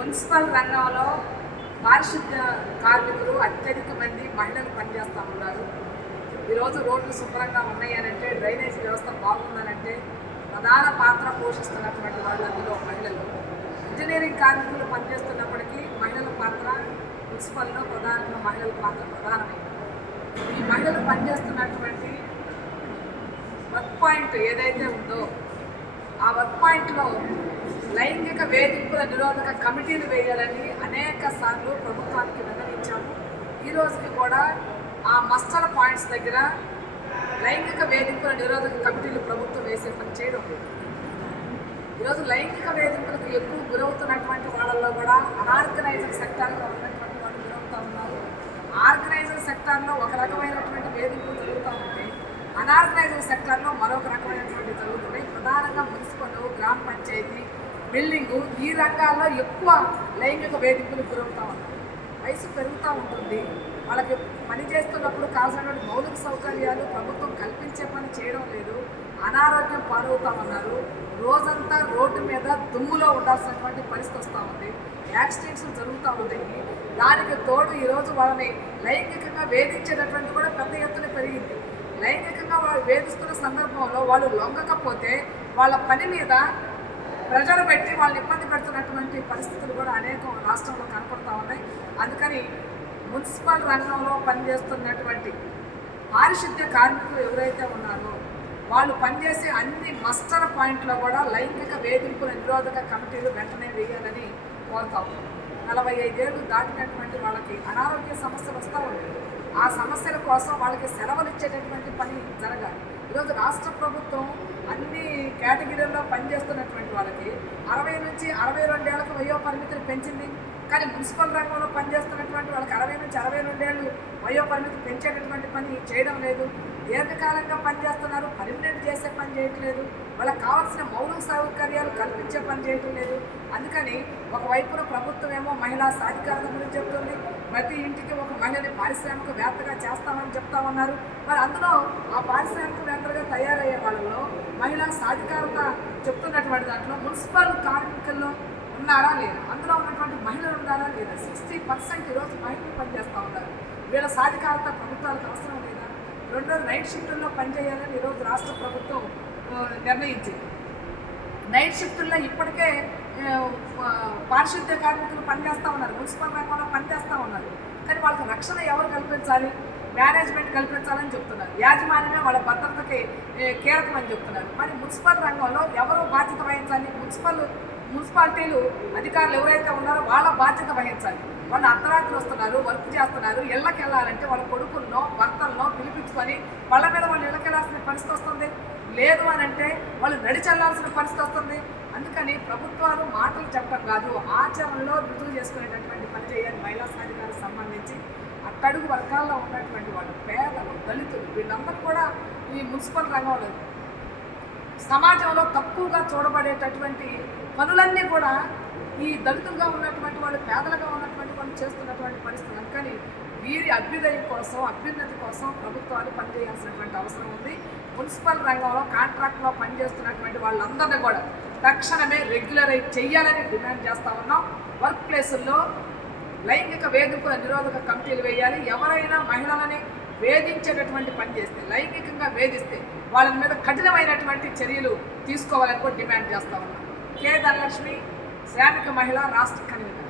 Municipal రంగంలో పారిశుద్ధ్య కార్మికులు అత్యధిక మంది మహిళలు పనిచేస్తూ ఉన్నారు. ఈరోజు రోడ్లు శుభ్రంగా ఉన్నాయనంటే, డ్రైనేజ్ వ్యవస్థ బాగుందనంటే ప్రధాన పాత్ర పోషిస్తున్నటువంటి వాళ్ళు అందులో మహిళలు. ఇంజనీరింగ్ కార్మికులు పనిచేస్తున్నప్పటికీ మహిళల పాత్ర మున్సిపల్లో ప్రధానంగా మహిళల పాత్ర ప్రధానమైంది. ఈ మహిళలు పనిచేస్తున్నటువంటి వర్క్ పాయింట్ ఏదైతే ఉందో ఆ వర్క్ పాయింట్లో లైంగిక వేధింపుల నిరోధక కమిటీలు వేయాలని అనేక సార్లు ప్రభుత్వానికి విన్నవించాము. ఈ రోజుకి కూడా ఆ మస్టర్ పాయింట్స్ దగ్గర లైంగిక వేధింపుల నిరోధక కమిటీలు ప్రభుత్వం వేసే పని చేయడం లేదు. ఈరోజు లైంగిక వేధింపులకు ఎక్కువ గురవుతున్నటువంటి వాళ్ళల్లో కూడా అనార్గనైజ్డ్ సెక్టార్లో ఉన్నటువంటి వాళ్ళు గురవుతూ ఉన్నారు. ఆర్గనైజ్డ్ సెక్టార్లో ఒక రకమైనటువంటి వేధింపులు జరుగుతూ ఉంటాయి, అనార్గనైజ్డ్ సెక్టార్లో మరొక రకమైనటువంటి జరుగుతున్నాయి. ప్రధానంగా మున్సిపల్, గ్రామ పంచాయతీ, బిల్డింగు ఈ రంగాల్లో ఎక్కువ లైంగిక వేధింపులు గురవుతూ ఉంటాయి. వయసు పెరుగుతూ ఉంటుంది, వాళ్ళకి పని చేస్తున్నప్పుడు కావాల్సినటువంటి మౌలిక సౌకర్యాలు ప్రభుత్వం కల్పించే పని చేయడం లేదు, అనారోగ్యం పాలవుతూ ఉన్నారు. రోజంతా రోడ్డు మీద దుమ్ములో ఉండాల్సినటువంటి పరిస్థితి వస్తూ ఉంది, యాక్సిడెంట్స్ జరుగుతూ ఉన్నాయి. దానికి తోడు ఈరోజు వాళ్ళని లైంగికంగా వేధించేటటువంటి కూడా పెద్ద ఎత్తున పెరిగింది. లైంగికంగా వాళ్ళు వేధిస్తున్న సందర్భంలో వాళ్ళు లొంగకపోతే వాళ్ళ పని మీద ప్రెజర్ పెట్టి వాళ్ళని ఇబ్బంది పెడుతున్నటువంటి పరిస్థితులు కూడా అనేకం రాష్ట్రంలో కనపడుతూ ఉన్నాయి. అందుకని మున్సిపల్ రంగంలో పనిచేస్తున్నటువంటి పారిశుద్ధ్య కార్మికులు ఎవరైతే ఉన్నారో వాళ్ళు పనిచేసే అన్ని మస్టర్ పాయింట్లో కూడా లైంగిక వేధింపుల నిరోధక కమిటీలు వెంటనే వేయాలని కోరుతాము. 45 ఏళ్ళు దాటినటువంటి వాళ్ళకి అనారోగ్య సమస్యలు వస్తూ ఉంటాయి. ఆ సమస్యల కోసం వాళ్ళకి సెలవులు ఇచ్చేటటువంటి పని జరగాలి. ఈరోజు రాష్ట్ర ప్రభుత్వం అన్ని కేటగిరీల్లో పనిచేస్తున్నటువంటి వాళ్ళకి 60 నుంచి 62 ఏళ్లకు వయో పరిమితిని పెంచింది. కానీ మున్సిపల్ రంగంలో పనిచేస్తున్నటువంటి వాళ్ళకి 60 నుంచి 62 ఏళ్ళు వయో పరిమితి పెంచేటటువంటి పని చేయడం లేదు. దీర్ఘకాలంగా పనిచేస్తున్నారు, పర్మినెంట్ చేసే పని చేయట్లేదు, వాళ్ళకి కావాల్సిన మౌలిక సౌకర్యాలు కల్పించే పని చేయటం లేదు. అందుకని ఒకవైపున ప్రభుత్వం ఏమో మహిళా సాధికారత గురించి చెప్తుంది, ప్రతి ఇంటికి ఒక మహిళని పారిశ్రామికవేత్తగా చేస్తామని చెప్తా ఉన్నారు. మరి అందులో ఆ పారిశ్రామికవేత్తలుగా తయారయ్యే వాళ్ళలో మహిళా సాధికారత చెప్తున్నటువంటి దాంట్లో మున్సిపల్ కార్మికుల్లో ఉన్నారా లేదా, అందులో ఉన్నటువంటి మహిళలు ఉన్నారా లేదా? 60% ఈరోజు మహిళలు పనిచేస్తూ ఉన్నారు. వీళ్ళ సాధికారత ప్రభుత్వాలకు అవసరం లేదా? 2 నైట్ షిఫ్టుల్లో పనిచేయాలని ఈరోజు రాష్ట్ర ప్రభుత్వం నిర్ణయించింది. నైట్ షిఫ్టుల్లో ఇప్పటికే పారిశుద్ధ్య కార్మికులు పనిచేస్తూ ఉన్నారు, మున్సిపల్ రంగంలో పనిచేస్తూ ఉన్నారు. కానీ వాళ్ళకి రక్షణ ఎవరు కల్పించాలి? మేనేజ్మెంట్ కల్పించాలని చెప్తున్నారు. యాజమాన్యమే వాళ్ళ భద్రతకి కీలకమని చెప్తున్నారు. మరి మున్సిపల్ రంగంలో ఎవరు బాధ్యత వహించాలి? మున్సిపాలిటీలు అధికారులు ఎవరైతే ఉన్నారో వాళ్ళ బాధ్యత వహించాలి. వాళ్ళు అర్ధరాత్రి వస్తున్నారు, వర్క్ చేస్తున్నారు, ఇళ్ళకి వెళ్ళాలంటే వాళ్ళ కొడుకుల్లో భర్తల్లో పిలిపించుకొని వాళ్ళ మీద వాళ్ళు ఇళ్ళకి వెళ్ళాల్సిన పరిస్థితి వస్తుంది. లేదు అని అంటే వాళ్ళు నడిచెళ్లాల్సిన పరిస్థితి వస్తుంది. అందుకని ప్రభుత్వాలు మాటలు చెప్పడం కాదు, ఆచరణలో రుజువు చేసుకునేటటువంటి పని చేయాలి. మహిళా సాధికారికి సంబంధించి అట్టడుగు వర్గాల్లో ఉన్నటువంటి వాళ్ళు, పేదలు, దళితులు, వీళ్ళందరూ కూడా ఈ మున్సిపల్ రంగంలో సమాజంలో తక్కువగా చూడబడేటటువంటి పనులన్నీ కూడా ఈ దళితులుగా ఉన్నటువంటి వాళ్ళు, పేదలుగా ఉన్నటువంటి వాళ్ళు చేస్తున్నటువంటి పరిస్థితి. అందుకని వీరి అభ్యుదయం కోసం, అభ్యున్నతి కోసం ప్రభుత్వాలు పనిచేయాల్సినటువంటి అవసరం ఉంది. మున్సిపల్ రంగంలో కాంట్రాక్ట్లో పనిచేస్తున్నటువంటి వాళ్ళందరినీ కూడా తక్షణమే రెగ్యులరైజ్ చేయాలని డిమాండ్ చేస్తూ ఉన్నాం. వర్క్ ప్లేసుల్లో లైంగిక వేధింపుల నిరోధక కమిటీలు వేయాలి. ఎవరైనా మహిళలని వేధించేటటువంటి పని చేస్తే, లైంగికంగా వేధిస్తే వాళ్ళ మీద కఠినమైనటువంటి చర్యలు తీసుకోవాలని కూడా డిమాండ్ చేస్తూ ఉన్నాం. కే ధనలక్ష్మి, శ్రామిక మహిళ, రాష్ట్ర కన్వీనర్.